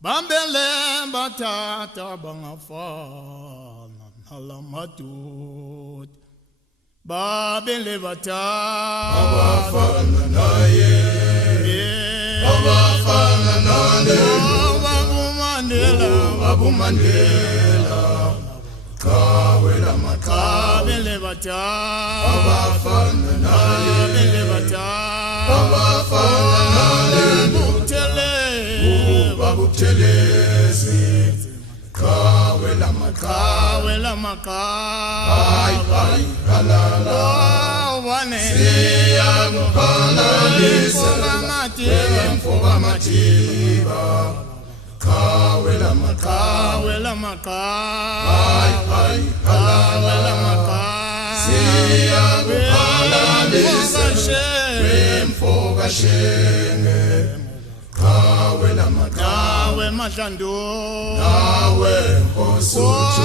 Bambele batata bangafana nalamadud. Babele batata abafana naye, abafana naye, Mandela, Kawela Makawe, Babele batata abafana naye, Babele batata abafana naye, Babuktelezi, Kawela Makawe, ay, halala, siyakuhalalisa, mfoka matiba, Kawela Makawe, ay, halala, siyakuhalalisa, mfoka shenge, Kawela Makawe, Mahlandu nawe Nkosuthi,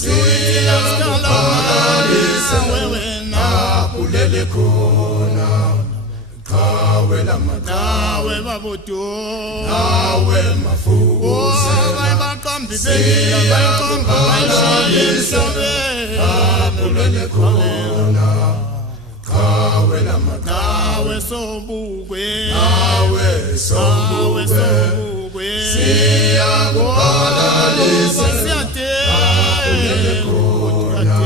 siyakuhalalisa, apulele khona, Kawela Makawe, babudu nawe Mafuze, siyakuhalalisa, apulele khona, Kawela Makawe, sobukwe nawe sobukwe, siyakuhalalisa, apulele khona,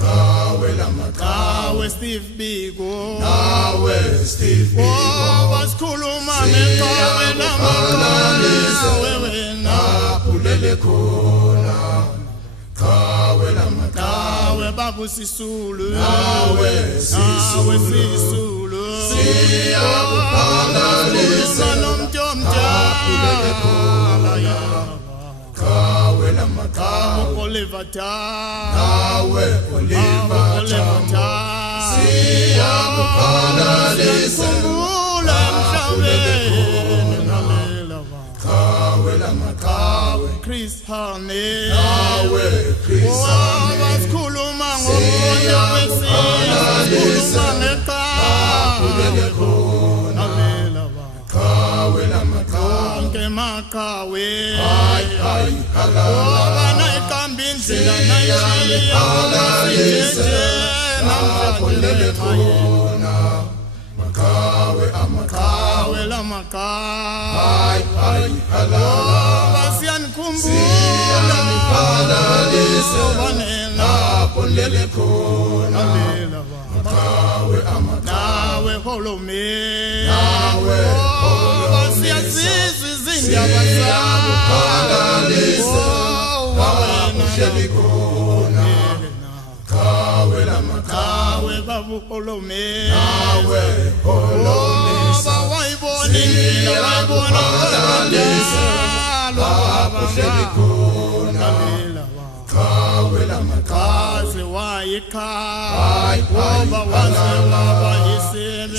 Kawela Makawe, Steve Biko nawe Steve Biko, basikhuluma ngekawela Makawe wena apulele khona, Kawela Makawe, babu Sisulu nawe Sisulu siyakuhalalisa, apulele khona, Kawela Makawe, Oliver nawe Oliver siyakuhalalisa, apulele khona, Kawela Makawe, Chris Hane nawe Chris Hane, basikhuluma ngomoya siyakuhalalisa, apulele khona, Kawela Makawe, ke Makawe ay, halala, bana ikambi indlela siyakuhalalisa, apulele khona, Makawe, Kawela Makawe ay, halala, siyakuhalalisa, apulele khona, Makawe, nawe Holomeni nawe siyazizwa izindaba siyakuhalalisa, apuhleli khona, Kawela Makawe, babu Holomeni nawe holomisa, wayibona indlela siyakuhalalisa, apuhleli khona, Kawela Makawe, waze wayikhala ay,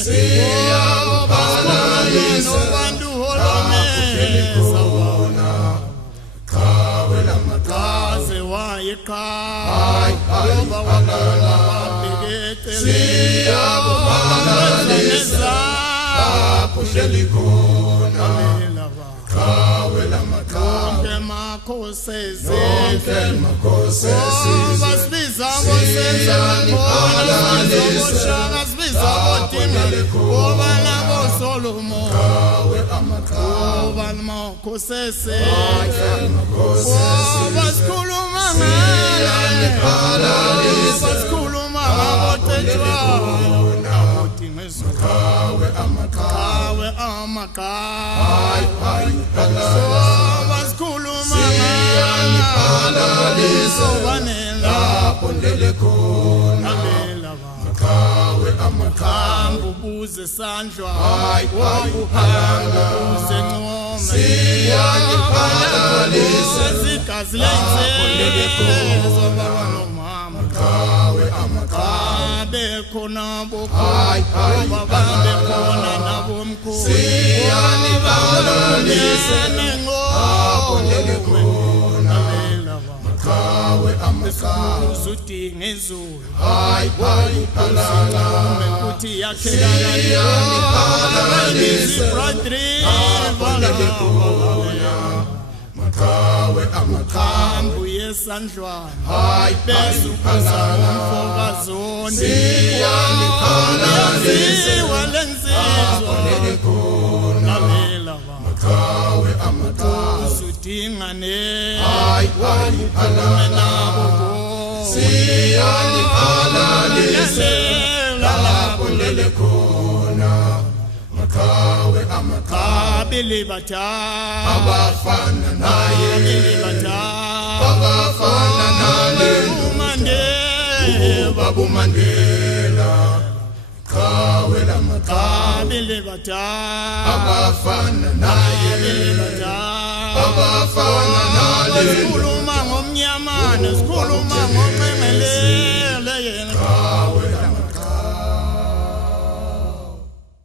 siyakuhalalisa, abantu aphuhleli khona, Kawela Makawe, waze wayikhala ay, halala, siyakuhalalisa, aphuhleli khona, Kawela Makawe, ke makhosezi yonke makhosi esizwe, basibiza ngosenza siyakuhalalisa, basibiza ngoba nabo Solomon Kawe Makawe, oba makhosezi makhosi esizwe, basikhuluma ngale siyakuhalalisa, basikhuluma ngabotetshwa Kawe Makawe, amakawe halala, basikhuluma siyakuhalalisa, aphuhleli khona, Kawe Makawe, ubuze sandla halala, ubuze ncome siyakuhalalisa, igazi aphuhleli lenzezo khona, baba nomama Kawe Makawe, bekhona ay, bekhona nabomkhulu siyakuhalalisa, aphuhleli khona, Kawe sesibuza udinga izulu hayi halala ukuthi yakhelana makawe amakhambi Kambu yesandlwana hayi besukuza umfokazoni siyanikhalalisiwa lensizwa khona lalela makawe amakhambi usudinga hayi halala nabo siyanikhalalisiwa lapho lele khona makawe amakhambi Abili bata abafana naye Abili bata abafana naye Babu Mandela kawe la makawe Abili bata abafana naye Abili bata abafana naye Sikhuluma ngomnyamana sikhuluma ngomnqenqelele yena